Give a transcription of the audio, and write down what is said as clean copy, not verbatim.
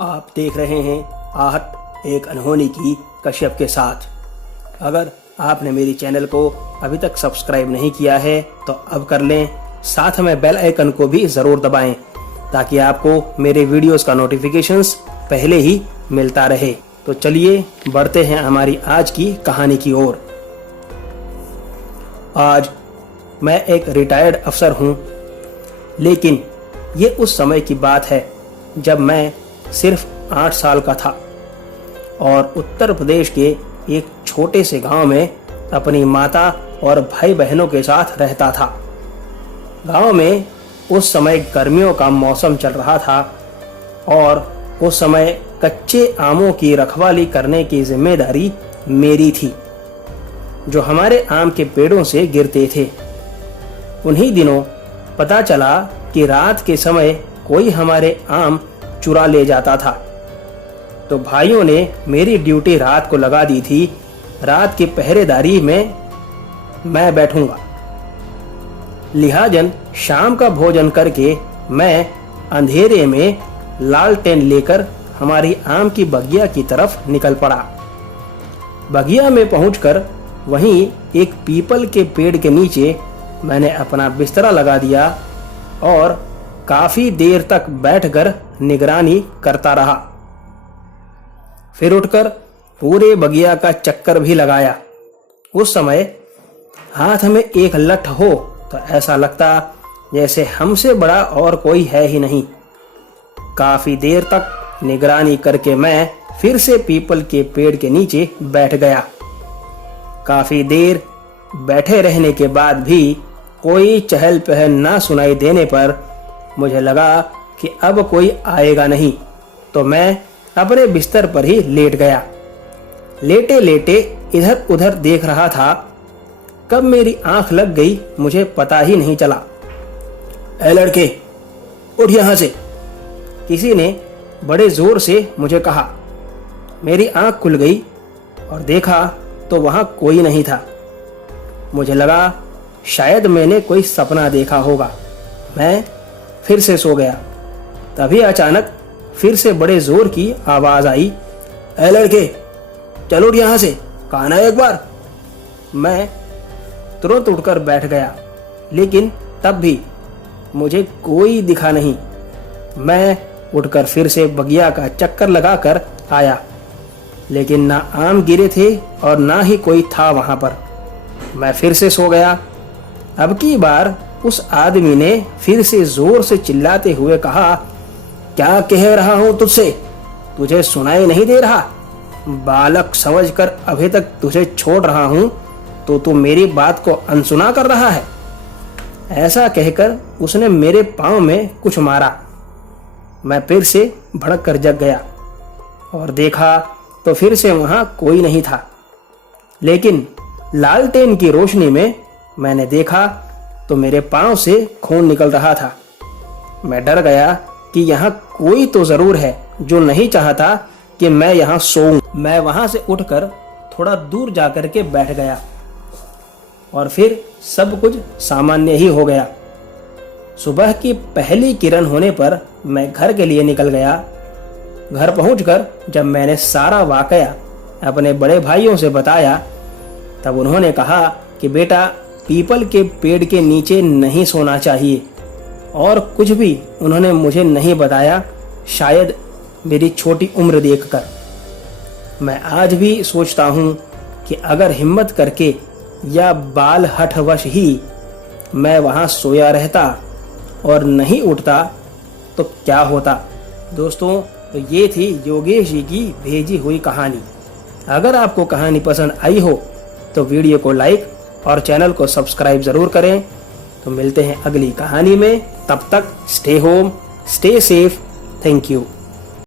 आप देख रहे हैं आहट एक अनहोनी की कश्यप के साथ। अगर आपने मेरी चैनल को अभी तक सब्सक्राइब नहीं किया है तो अब कर लें, साथ में बेल आइकन को भी ज़रूर दबाएं ताकि आपको मेरे वीडियोस का नोटिफिकेशंस पहले ही मिलता रहे। तो चलिए बढ़ते हैं हमारी आज की कहानी की ओर। आज मैं एक रिटायर्ड अफसर हूँ, लेकिन ये उस समय की बात है जब मैं सिर्फ 8 साल का था और उत्तर प्रदेश के एक छोटे से गांव में अपनी माता और भाई बहनों के साथ रहता था। गांव में उस समय गर्मियों का मौसम चल रहा था और उस समय कच्चे आमों की रखवाली करने की जिम्मेदारी मेरी थी, जो हमारे आम के पेड़ों से गिरते थे। उन्हीं दिनों पता चला कि रात के समय कोई हमारे आम चुरा ले जाता था, तो भाइयों ने मेरी ड्यूटी रात को लगा दी थी। रात की पहरेदारी में मैं बैठूंगा। लिहाजन शाम का भोजन करके मैं अंधेरे में लालटेन लेकर हमारी आम की बगिया की तरफ निकल पड़ा। बगिया में पहुंचकर वहीं एक पीपल के पेड़ के नीचे मैंने अपना बिस्तरा लगा दिया और काफी देर तक बैठकर निगरानी करता रहा। फिर उठकर पूरे बगिया का चक्कर भी लगाया। उस समय हाथ में एक लठ हो तो ऐसा लगता जैसे हमसे बड़ा और कोई है ही नहीं। काफी देर तक निगरानी करके मैं फिर से पीपल के पेड़ के नीचे बैठ गया। काफी देर बैठे रहने के बाद भी कोई चहल पहल ना सुनाई देने पर मुझे लगा कि अब कोई आएगा नहीं, तो मैं अपने बिस्तर पर ही लेट गया। लेटे लेटे इधर उधर देख रहा था। कब मेरी आंख लग गई मुझे पता ही नहीं चला। ए लड़के, उठ यहां से, किसी ने बड़े जोर से मुझे कहा। मेरी आंख खुल गई और देखा तो वहां कोई नहीं था। मुझे लगा शायद मैंने कोई सपना देखा होगा। मैं फिर से सो गया। तभी अचानक फिर से बड़े जोर की आवाज आई, ए लड़के, चलो उठ यहां से, कहा ना एक बार। मैं तुरंत उठकर बैठ गया, लेकिन तब भी मुझे कोई दिखा नहीं। मैं उठकर फिर से बगिया का चक्कर लगाकर आया, लेकिन ना आम गिरे थे और ना ही कोई था वहां पर। मैं फिर से सो गया। अब की बार उस आदमी ने फिर से जोर से चिल्लाते हुए कहा, क्या कह रहा हूं तुझसे, तुझे सुनाई नहीं दे रहा? बालक समझकर अभी तक तुझे छोड़ रहा हूं तो तू मेरी बात को अनसुना कर रहा है। ऐसा कहकर उसने मेरे पांव में कुछ मारा। मैं फिर से भड़क कर जग गया और देखा तो फिर से वहां कोई नहीं था, लेकिन लालटेन की रोशनी में मैंने देखा तो मेरे पांव से खून निकल रहा था। मैं डर गया कि यहाँ कोई तो जरूर है जो नहीं चाहता कि मैं यहाँ सोऊं। मैं वहां से उठकर थोड़ा दूर जाकर के बैठ गया और फिर सब कुछ सामान्य ही हो गया। सुबह की पहली किरण होने पर मैं घर के लिए निकल गया। घर पहुंचकर जब मैंने सारा वाकया अपने बड़े भाइयों से बताया, तब उन्होंने कहा कि बेटा, पीपल के पेड़ के नीचे नहीं सोना चाहिए, और कुछ भी उन्होंने मुझे नहीं बताया, शायद मेरी छोटी उम्र देखकर। मैं आज भी सोचता हूँ कि अगर हिम्मत करके या बाल हठवश ही मैं वहाँ सोया रहता और नहीं उठता तो क्या होता। दोस्तों, तो ये थी योगेश जी की भेजी हुई कहानी। अगर आपको कहानी पसंद आई हो तो वीडियो को लाइक और चैनल को सब्सक्राइब जरूर करें। तो मिलते हैं अगली कहानी में। तब तक stay home, stay safe. Thank you.